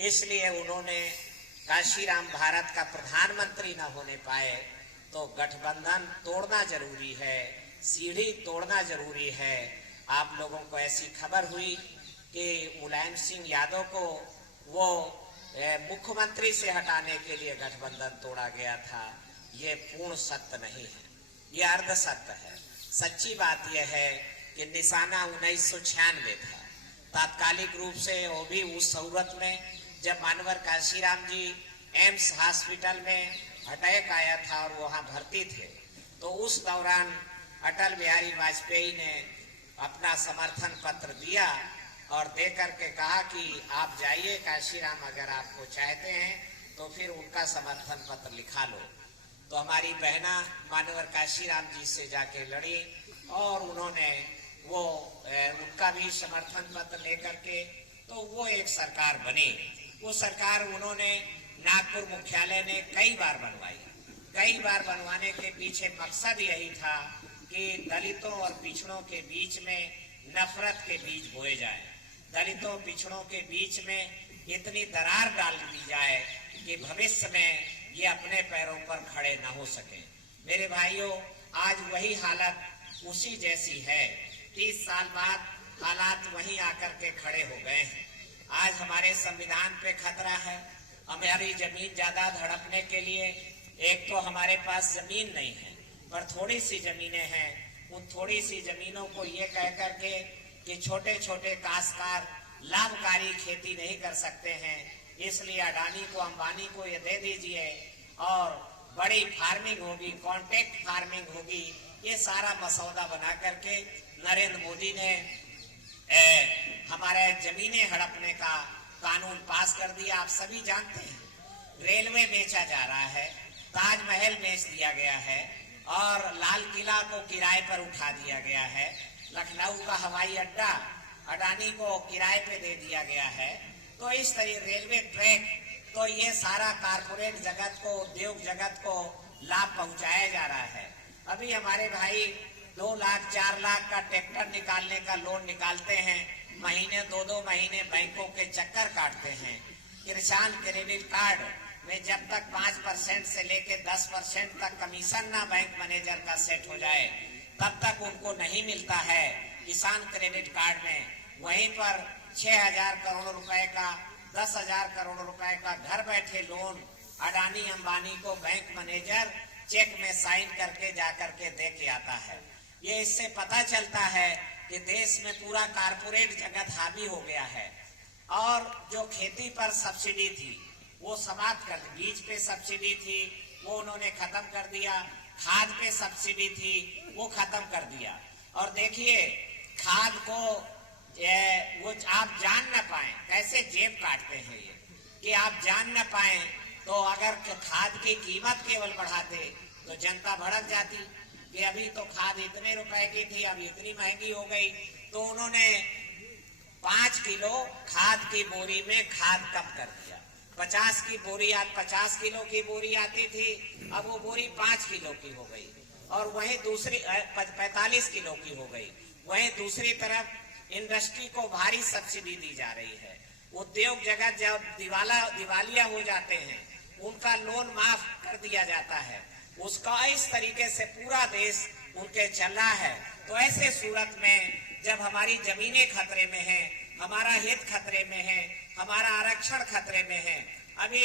इसलिए उन्होंने काशीराम भारत का प्रधानमंत्री न होने पाए, तो गठबंधन तोड़ना जरूरी है, सीढ़ी तोड़ना जरूरी है। आप लोगों को ऐसी खबर हुई कि मुलायम सिंह यादव को वो मुख्यमंत्री से हटाने के लिए गठबंधन तोड़ा गया था। ये पूर्ण सत्य नहीं है, ये अर्ध सत्य है। सच्ची बात यह है कि निशाना 1996 था। तात्कालिक रूप से वो भी उस सूरत में जब मानवर काशीराम जी एम्स हॉस्पिटल में अटैक आया था और वहां भर्ती थे, तो उस दौरान अटल बिहारी वाजपेयी ने अपना समर्थन पत्र दिया और दे करके कहा कि आप जाइए काशीराम, अगर आपको चाहते हैं तो फिर उनका समर्थन पत्र लिखा लो। तो हमारी बहना मानवर काशीराम जी से जाके लड़ी और उन्होंने वो उनका भी समर्थन पत्र लेकर के तो वो एक सरकार बनी। वो सरकार उन्होंने नागपुर मुख्यालय ने कई बार बनवाई। कई बार बनवाने के पीछे मकसद यही था कि दलितों और पिछड़ों के बीच में नफरत के बीज बोए जाए, दलितों पिछड़ों के बीच में इतनी दरार डाल दी जाए कि भविष्य में ये अपने पैरों पर खड़े न हो सके। मेरे भाइयों, आज वही हालत उसी जैसी है। 30 साल बाद हालात वहीं आकर के खड़े हो गए हैं। आज हमारे संविधान पे खतरा है। हमारी जमीन जायदाद हड़पने के लिए एक तो हमारे पास जमीन नहीं है, पर थोड़ी सी जमीनें हैं। उन थोड़ी सी जमीनों को ये कह करके कि छोटे छोटे काश्तकार लाभकारी खेती नहीं कर सकते हैं, इसलिए अडानी को, अंबानी को ये दे दीजिए और बड़ी फार्मिंग होगी, कॉन्ट्रैक्ट फार्मिंग होगी। ये सारा मसौदा बना करके नरेंद्र मोदी ने हमारे जमीनें हड़पने का कानून पास कर दिया। आप सभी जानते हैं, रेलवे बेचा जा रहा है, ताजमहल बेच दिया गया है और लाल किला को किराए पर उठा दिया गया है। लखनऊ का हवाई अड्डा अडानी को किराए पे दे दिया गया है। तो इस तरह रेलवे ट्रैक, तो ये सारा कारपोरेट जगत को, उद्योग जगत को लाभ पहुंचाया जा रहा है। अभी हमारे भाई 2 लाख 4 लाख का ट्रैक्टर निकालने का लोन निकालते हैं, महीने 2-2 महीने बैंकों के चक्कर काटते हैं। किसान क्रेडिट कार्ड में जब तक 5% से लेके 10% तक कमीशन ना बैंक मैनेजर का सेट हो जाए, तब तक उनको नहीं मिलता है किसान क्रेडिट कार्ड में। वहीं पर 6,000 करोड़ रुपए का, 10,000 करोड़ रुपए का घर बैठे लोन अडानी अंबानी को बैंक मैनेजर चेक में साइन करके जाकर के दे के आता है। ये इससे पता चलता है कि देश में पूरा कारपोरेट जगत हावी हो गया है। और जो खेती पर सब्सिडी थी वो समाप्त कर दी। बीज पे सब्सिडी थी वो उन्होंने खत्म कर दिया, खाद पे सब्सिडी थी वो खत्म कर दिया। और देखिए, खाद को वो आप जान न पाए कैसे जेब काटते हैं ये, कि आप जान न पाए। तो अगर खाद की कीमत केवल बढ़ाते तो जनता भड़क जाती कि अभी तो खाद इतने रुपए की थी, अब इतनी महंगी हो गई। तो उन्होंने 5 किलो खाद की बोरी में खाद कम कर दिया। 50 की बोरी, आज 50 किलो की बोरी आती थी, अब वो बोरी 5 किलो की हो गई। और वहीं दूसरी 45 किलो की हो गई। वहीं दूसरी तरफ इंडस्ट्री को भारी सब्सिडी दी जा रही है। उद्योग जगत जब दिवालिया हो जाते हैं, उनका लोन माफ कर दिया जाता है। उसका इस तरीके से पूरा देश उनके चल रहा है। तो ऐसे सूरत में जब हमारी जमीनें खतरे में हैं, हमारा हित खतरे में है, हमारा आरक्षण खतरे में है। अभी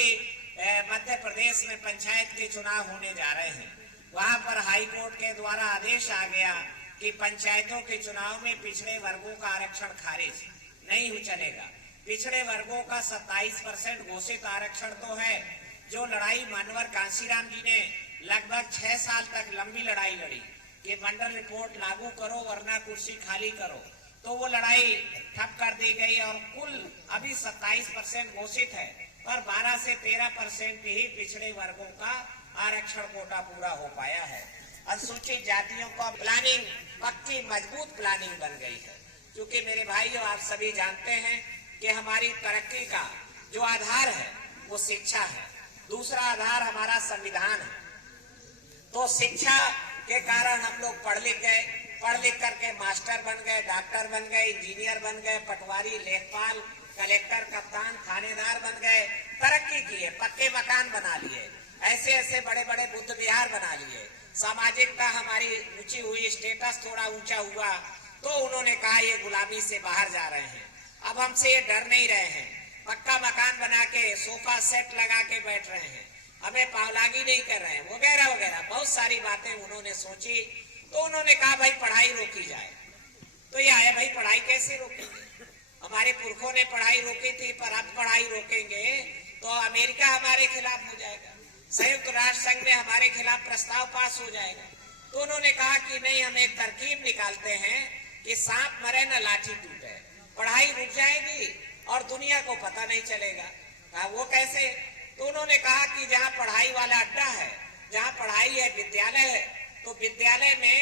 मध्य प्रदेश में पंचायत के चुनाव होने जा रहे हैं। वहां पर हाई कोर्ट के द्वारा आदेश आ गया कि पंचायतों के चुनाव में पिछड़े वर्गों का आरक्षण खारिज नहीं चलेगा। पिछड़े वर्गों का 27% घोषित आरक्षण तो है। जो लड़ाई मानवर काशीराम जी ने लगभग 6 साल तक लंबी लड़ाई लड़ी कि मंडल रिपोर्ट लागू करो वरना कुर्सी खाली करो, तो वो लड़ाई ठप कर दी गई और कुल अभी 27% घोषित है, पर 12 से 13% ही पिछड़े वर्गों का आरक्षण कोटा पूरा हो पाया है। अनुसूचित जातियों का प्लानिंग पक्की मजबूत प्लानिंग बन गई है। क्योंकि मेरे भाइयों, आप सभी जानते हैं कि हमारी तरक्की का जो आधार है वो शिक्षा है, दूसरा आधार हमारा संविधान है। तो शिक्षा के कारण हम लोग पढ़ लिख करके मास्टर बन गए, डॉक्टर बन गए, इंजीनियर बन गए, पटवारी, लेखपाल, कलेक्टर, कप्तान, थानेदार बीमार बन गए, तरक्की किए, पक्के मकान बना लिए, ऐसे ऐसे बड़े बड़े बुद्ध विहार बना लिए, सामाजिकता हमारी ऊंची हुई, स्टेटस थोड़ा ऊंचा हुआ, तो उन्होंने कहा ये गुलामी से बाहर जा रहे हैं, अब हमसे ये डर नहीं रहे हैं, पक्का मकान बना के सोफा सेट लगा के बैठ रहे हैं, हमें पावलागी नहीं कर रहे हैं, वगैरह वगैरह बहुत सारी बातें उन्होंने सोची। तो उन्होंने कहा भाई पढ़ाई रोकी जाए। तो ये आया भाई पढ़ाई कैसे रोकेंगे, हमारे पुरखों ने पढ़ाई रोकी थी, पर अब पढ़ाई रोकेंगे तो अमेरिका हमारे खिलाफ हो जाएगा, संयुक्त राष्ट्र संघ में हमारे खिलाफ प्रस्ताव पास हो जाएगा। तो उन्होंने कहा कि नहीं, हम एक तरकीब निकालते हैं कि सांप मरे न लाठी टूटे, पढ़ाई रुक जाएगी और दुनिया को पता नहीं चलेगा। कहा वो कैसे? तो उन्होंने कहा कि जहाँ पढ़ाई वाला अड्डा है, जहाँ पढ़ाई है, विद्यालय है, तो विद्यालय में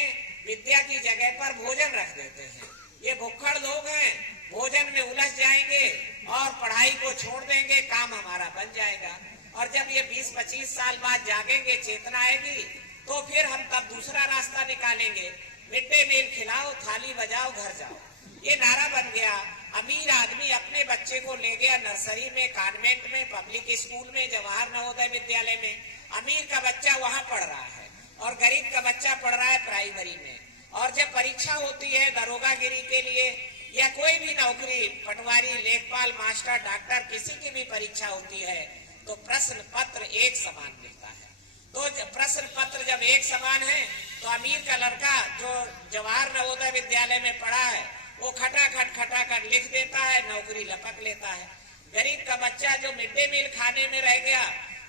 विद्या की जगह पर भोजन रख देते हैं। ये भुक्खड़ लोग हैं, भोजन में उलझ जाएंगे और पढ़ाई को छोड़ देंगे, काम हमारा बन जाएगा। और जब ये 20-25 साल बाद जागेंगे, चेतना आएगी, तो फिर हम तब दूसरा रास्ता निकालेंगे, मिड डे मील खिलाओ, थाली बजाओ, घर जाओ। ये नारा बन गया। अमीर आदमी अपने बच्चे को ले गया नर्सरी में, कॉन्वेंट में, पब्लिक स्कूल में, जवाहर नवोदय विद्यालय में। अमीर का बच्चा वहां पढ़ रहा है और गरीब का बच्चा पढ़ रहा है प्राइमरी में। और जब परीक्षा होती है दरोगागिरी के लिए या कोई भी नौकरी, पटवारी, लेखपाल, मास्टर, डॉक्टर, किसी की भी परीक्षा होती है, तो प्रश्न पत्र एक समान मिलता है। तो प्रश्न पत्र जब एक समान है, तो अमीर का लड़का जो जवाहर नवोदय विद्यालय में पढ़ा है, वो खटाखट लिख देता है, नौकरी लपक लेता है। गरीब का बच्चा जो मिड डे मील खाने में रह गया,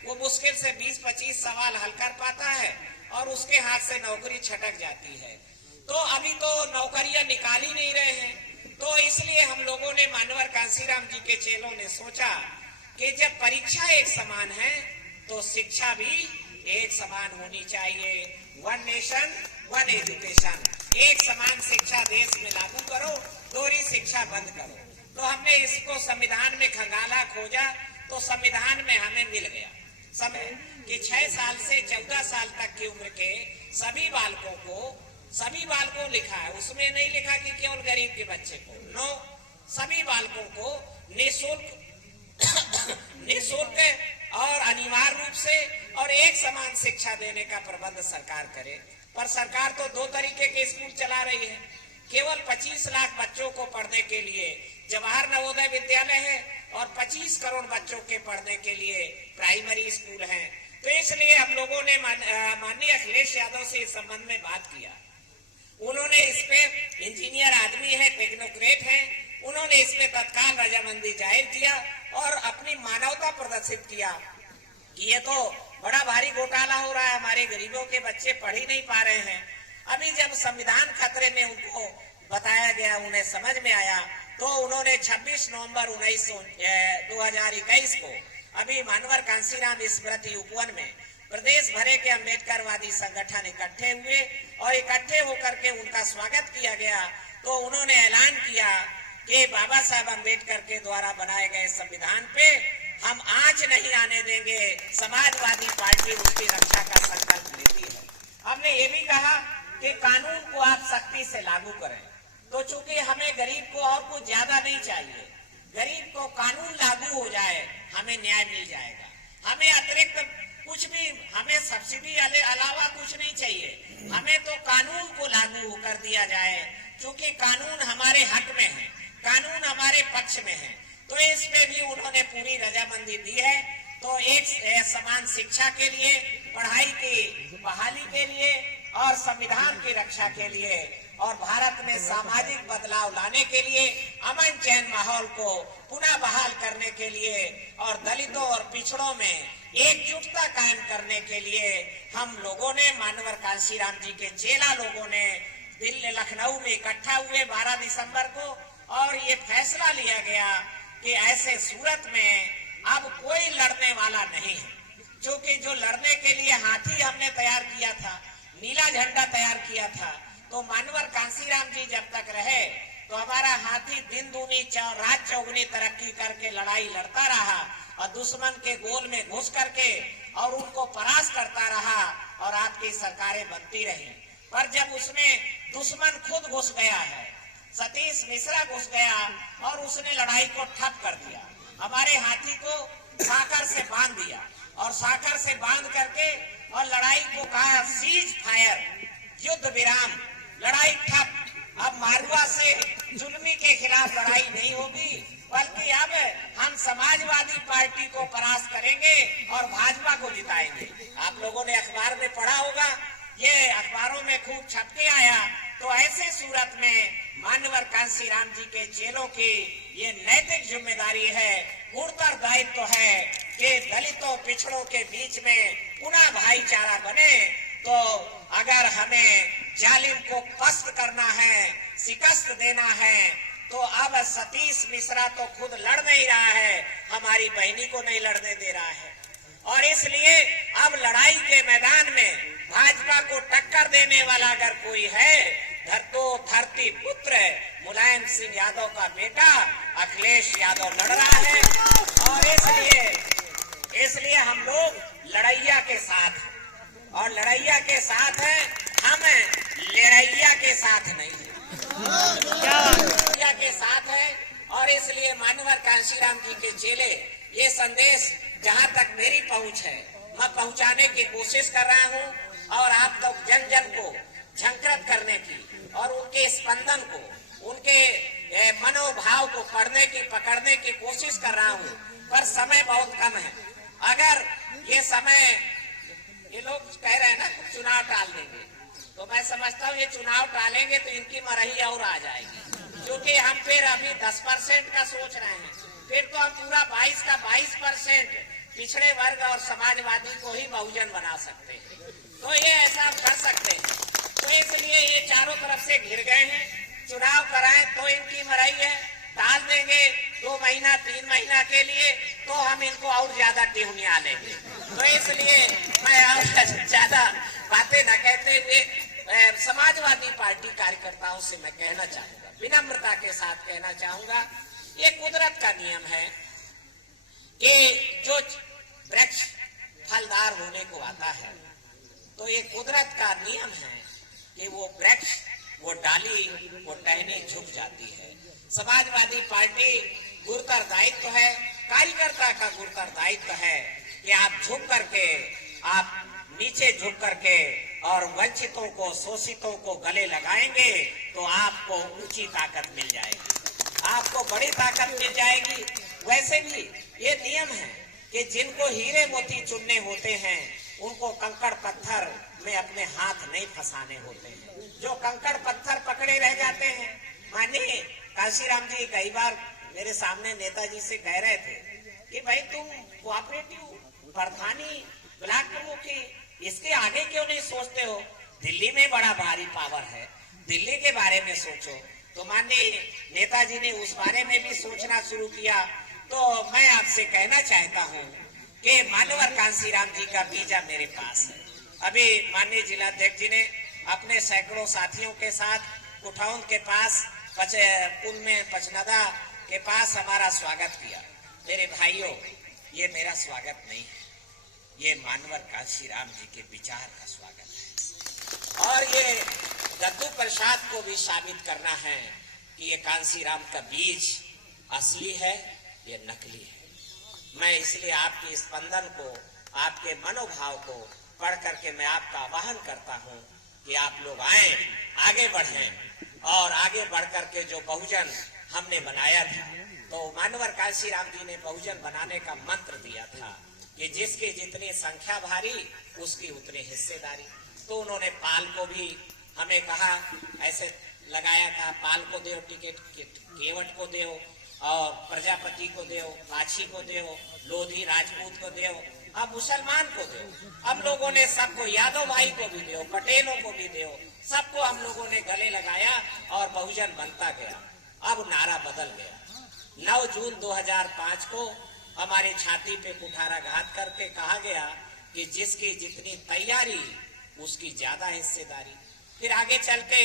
वो मुश्किल से 20-25 सवाल हल कर पाता है और उसके हाथ से नौकरी छटक जाती है। तो अभी तो नौकरियां निकाल ही नहीं रहे हैं। तो इसलिए हम लोगों ने, मानवर कांसीराम जी के चेलों ने सोचा कि जब परीक्षा एक समान है तो शिक्षा भी एक समान होनी चाहिए। वन नेशन वन एजुकेशन, एक समान शिक्षा देश में लागू करो, दोहरी शिक्षा बंद करो। तो हमने इसको संविधान में खंगाला, खोजा, तो संविधान में हमें मिल गया समय कि 6 साल से 14 साल तक की उम्र के सभी बालकों लिखा है। उसमें नहीं लिखा कि केवल गरीब के बच्चे को, नो, सभी बालकों को निःशुल्क और अनिवार्य रूप से और एक समान शिक्षा देने का प्रबंध सरकार करे। पर सरकार तो 2 तरीके के स्कूल चला रही है। केवल 25 लाख बच्चों को पढ़ने के लिए जवाहर नवोदय विद्यालय है और 25 करोड़ बच्चों के पढ़ने के लिए प्राइमरी स्कूल है। तो इसलिए हम लोगों ने माननीय अखिलेश यादव से इस संबंध में बात किया। उन्होंने इस पे, इंजीनियर आदमी है, टेक्नोक्रेट है, उन्होंने इसमें तत्काल रजामंदी जाहिर किया और अपनी मानवता प्रदर्शित किया कि ये तो बड़ा भारी घोटाला हो रहा है, हमारे गरीबों के बच्चे पढ़ ही नहीं पा रहे हैं। अभी जब संविधान खतरे में उनको बताया गया, उन्हें समझ में आया, तो उन्होंने 26 नवंबर 2021 को अभी मानवर कांसीराम स्मृति उपवन में प्रदेश भरे के अम्बेडकरवादी संगठन इकट्ठे हुए और इकट्ठे होकर के उनका स्वागत किया गया। तो उन्होंने ऐलान किया कि बाबा साहब अम्बेडकर के द्वारा बनाए गए संविधान पे हम आंच नहीं आने देंगे, समाजवादी पार्टी उसकी रक्षा का संकल्प लेती है। हमने ये भी कहा कि कानून को आप सख्ती से लागू करें। तो चूंकि हमें गरीब को और कुछ ज्यादा नहीं चाहिए, गरीब को कानून लागू हो जाए, हमें न्याय मिल जाएगा। हमें अतिरिक्त कुछ भी, हमें सब्सिडी अलावा कुछ नहीं चाहिए, हमें तो कानून को लागू कर दिया जाए। चूंकि कानून हमारे हक में है, कानून हमारे पक्ष में है, तो इस पे भी उन्होंने पूरी रजामंदी दी है। तो एक समान शिक्षा के लिए, पढ़ाई की बहाली के लिए और संविधान की रक्षा के लिए और भारत में सामाजिक बदलाव लाने के लिए, अमन चैन माहौल को पुनः बहाल करने के लिए और दलितों और पिछड़ों में एकजुटता कायम करने के लिए हम लोगों ने, मानवर कांसीराम जी के चेला लोगों ने दिल्ली, लखनऊ में इकट्ठा हुए 12 दिसंबर को, और ये फैसला लिया गया कि ऐसे सूरत में अब कोई लड़ने वाला नहीं है। क्योंकि जो लड़ने के लिए हाथी हमने तैयार किया था, नीला झंडा तैयार किया था, तो मानवर कांसीराम जी जब तक रहे तो हमारा हाथी दिन दूनी रात चौगुनी तरक्की करके लड़ाई लड़ता रहा और दुश्मन के गोल में घुस करके और उनको परास्त करता रहा और आपकी सरकारें बनती रही। पर जब उसमें दुश्मन खुद घुस गया है, सतीश मिश्रा घुस गया और उसने लड़ाई को ठप कर दिया। हमारे हाथी को साकर से बांध दिया और साकर से बांध करके और लड़ाई को कहा सीज फायर, युद्ध विराम, लड़ाई ठप। अब मारवा से जुल्मी के खिलाफ लड़ाई नहीं होगी, बल्कि अब हम समाजवादी पार्टी को परास्त करेंगे और भाजपा को जिताएंगे। आप लोगों ने अखबार में पढ़ा होगा, ये अखबारों में खूब छप के आया। तो ऐसे सूरत में मान्यवर कांशीराम जी के चेलों की ये नैतिक जिम्मेदारी है, उत्तरदायित्व है कि दलितों पिछड़ों के बीच में पुनः भाईचारा बने। तो अगर हमें जालिम को पस्त करना है, शिकस्त देना है, तो अब सतीश मिश्रा तो खुद लड़ नहीं रहा है, हमारी बहनी को नहीं लड़ने दे रहा है। और इसलिए अब लड़ाई के मैदान में भाजपा को टक्कर देने वाला अगर कोई है, धरती पुत्र मुलायम सिंह यादव का बेटा अखिलेश यादव लड़ रहा है। और इसलिए हम लोग लड़ैया के साथ, और लड़ैया के साथ है, हम लड़ैया के साथ नहीं है, लड़ैया के साथ है। और इसलिए मान्यवर कांशीराम जी के चेले ये संदेश जहाँ तक मेरी पहुँच है मैं पहुँचाने की कोशिश कर रहा हूँ, और आप लोग जन जन को झंकृत करने की और उनके स्पंदन को, उनके मनोभाव को पकड़ने की कोशिश कर रहा हूँ। पर समय बहुत कम है। अगर ये समय, ये लोग कह रहे हैं ना चुनाव टाल देंगे, तो मैं समझता हूँ ये चुनाव टालेंगे तो इनकी मरही और आ जाएगी, क्योंकि हम फिर अभी 10% का सोच रहे हैं, फिर तो हम पूरा 22 का 22% पिछड़े वर्ग और समाजवादी को ही बहुजन बना सकते हैं। तो ये ऐसा हम कर सकते हैं। तो इसलिए ये चारों तरफ से घिर गए हैं। चुनाव कराएं तो इनकी मरई है, टाल देंगे 2 महीना 3 महीना के लिए तो हम इनको और ज्यादा टिहुनिया लेंगे। तो इसलिए मैं और ज्यादा बातें न कहते हुए समाजवादी पार्टी कार्यकर्ताओं से मैं कहना चाहूंगा, विनम्रता के साथ कहना चाहूंगा, ये कुदरत का नियम है कि जो वृक्ष फलदार होने को आता है, तो ये कुदरत का नियम है कि वो वृक्ष, वो डाली, वो टहनी झुक जाती है। समाजवादी पार्टी गुरुतर दायित्व है, कार्यकर्ता का गुरुतर दायित्व है कि आप झुक करके, आप नीचे झुक करके और वंचितों को, शोषितों को गले लगाएंगे तो आपको ऊंची ताकत मिल जाएगी, आपको बड़ी ताकत मिल जाएगी। वैसे भी ये नियम है कि जिनको हीरे मोती चुनने होते हैं उनको कंकड़ पत्थर में अपने हाथ नहीं फंसाने होते हैं। जो कंकड़ पत्थर पकड़े रह जाते हैं, मानिए कांशीराम जी कई बार मेरे सामने नेताजी से कह रहे थे कि भाई तुम कोऑपरेटिव प्रधानी, ब्लॉक प्रमुखी, इसके आगे क्यों नहीं सोचते हो? दिल्ली में बड़ा भारी पावर है, दिल्ली के बारे में सोचो। तो माननीय नेताजी ने उस बारे में भी सोचना शुरू किया। तो मैं आपसे कहना चाहता हूँ कि मान्यवर कांशीराम जी का बीजा मेरे पास है। अभी माननीय जिलाध्यक्ष जी ने अपने सैकड़ों साथियों के साथ कुठाउन के पास पुल में पचनदा के पास हमारा स्वागत किया। मेरे भाइयों, ये मेरा स्वागत नहीं है, ये मान्यवर कांशीराम जी के विचार का स्वागत है। और ये दद्दू प्रसाद को भी साबित करना है कि ये कांशीराम का बीज असली है, ये नकली है। मैं इसलिए आपके स्पंदन को, आपके मनोभाव को पढ़ करके मैं आपका आह्वान करता हूं कि आप लोग आए, आगे बढ़ें और आगे बढ़ करके जो बहुजन हमने बनाया था, तो मान्यवर कांशीराम जी ने बहुजन बनाने का मंत्र दिया था कि जिसकी जितनी संख्या भारी उसकी उतनी हिस्सेदारी। तो उन्होंने पाल को भी हमें कहा, ऐसे लगाया था, पाल को दो टिकट, केवट को दो और प्रजापति को दो, काछी को दो, लोधी राजपूत को दो, अब मुसलमान को दो। हम लोगों ने सबको, यादव भाई को भी दो, पटेलों को भी दो, सबको हम लोगों ने गले लगाया और बहुजन बनता गया। अब नारा बदल गया। 9 जून 2005 को हमारे छाती पे कुठाराघात करके कहा गया कि जिसकी जितनी तैयारी उसकी ज्यादा हिस्सेदारी। फिर आगे चल के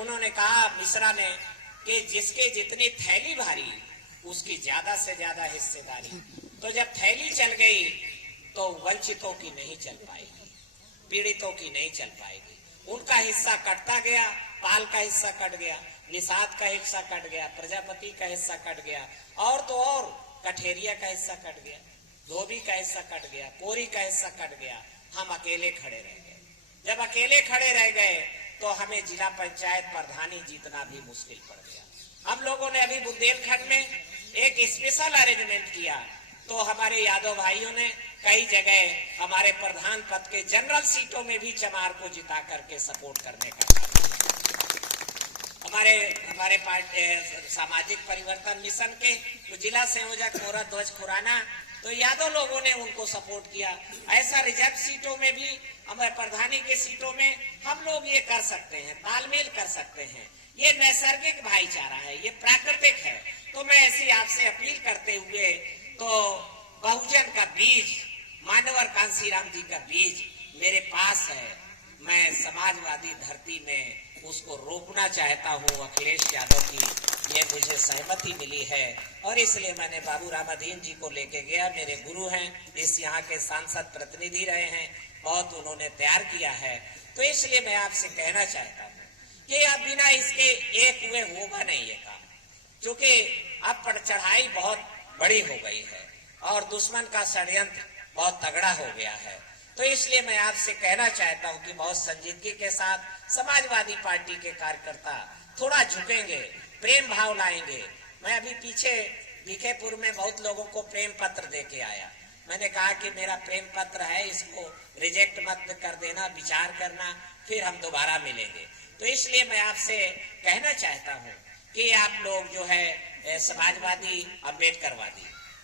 उन्होंने कहा, मिश्रा ने, कि जिसके जितनी थैली भारी उसकी ज्यादा से ज्यादा हिस्सेदारी। तो जब थैली चल गई तो वंचितों की नहीं चल पाएगी, पीड़ितों की नहीं चल पाएगी। उनका हिस्सा कटता गया, पाल का हिस्सा कट गया, निषाद का हिस्सा कट गया, प्रजापति का हिस्सा कट गया, और तो और कठेरिया का हिस्सा कट गया, धोबी का हिस्सा कट गया, कोरी का हिस्सा कट गया, हम अकेले खड़े रह गए। जब अकेले खड़े रह गए तो हमें जिला पंचायत प्रधानी जीतना भी मुश्किल पड़ गया। हम लोगों ने अभी बुंदेलखंड में एक स्पेशल अरेंजमेंट किया, तो हमारे यादव भाइयों ने कई जगह हमारे प्रधान पद के जनरल सीटों में भी चमार को जिता करके सपोर्ट करने का काम हमारे पार्टी सामाजिक परिवर्तन मिशन के तो जिला संयोजक मोहरा ध्वज खुराना, तो यादव लोगों ने उनको सपोर्ट किया। ऐसा रिजर्व सीटों में भी, हमारे प्रधानी के सीटों में हम लोग ये कर सकते हैं, तालमेल कर सकते हैं। ये नैसर्गिक भाईचारा है, ये प्राकृतिक है। तो मैं ऐसी आपसे अपील करते हुए, तो बहुजन का बीज, मानवर कांसीराम जी का बीज मेरे पास है, मैं समाजवादी धरती में उसको रोपना चाहता हूँ। अखिलेश यादव की ये मुझे सहमति मिली है और इसलिए मैंने बाबू रामाधीन जी को लेके गया। मेरे गुरु हैं, इस यहाँ के सांसद प्रतिनिधि रहे हैं, बहुत उन्होंने तैयार किया है। तो इसलिए मैं आपसे कहना चाहता हूँ कि अब बिना इसके एक हुए होगा नहीं ये काम, क्योंकि अब पर चढ़ाई बहुत बड़ी हो गई है और दुश्मन का षड्यंत्र बहुत तगड़ा हो गया है। तो इसलिए मैं आपसे कहना चाहता हूं कि बहुत संजीदगी के साथ समाजवादी पार्टी के कार्यकर्ता थोड़ा झुकेंगे, प्रेम भाव लाएंगे। मैं अभी पीछे बीकेपुर में बहुत लोगों को प्रेम पत्र देके आया। मैंने कहा कि मेरा प्रेम पत्र है, इसको रिजेक्ट मत कर देना, विचार करना, फिर हम दोबारा मिलेंगे। तो इसलिए मैं आपसे कहना चाहता हूँ कि आप लोग जो है समाजवादी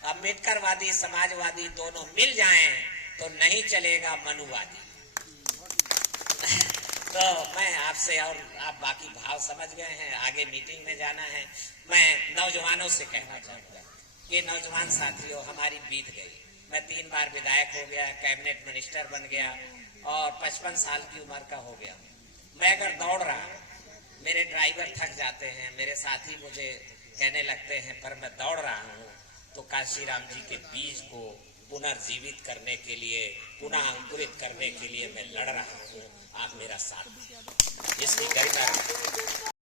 अम्बेडकरवादी समाजवादी दोनों मिल जाएं तो नहीं चलेगा मनुवादी। तो मैं आपसे, और आप बाकी भाव समझ गए हैं, आगे मीटिंग में जाना है। मैं नौजवानों से कहना चाहूंगा कि नौजवान साथियों, हमारी बीत गई। मैं 3 बार विधायक हो गया, कैबिनेट मिनिस्टर बन गया और 55 साल की उम्र का हो गया। मैं अगर दौड़ रहा हूं, मेरे ड्राइवर थक जाते हैं, मेरे साथी मुझे कहने लगते हैं, पर मैं दौड़ रहा हूं तो कांशीराम जी के बीज को पुनर्जीवित करने के लिए, पुनः अंकुरित करने के लिए मैं लड़ रहा हूँ। आप मेरा साथ दीजिए। इसकी गरिमा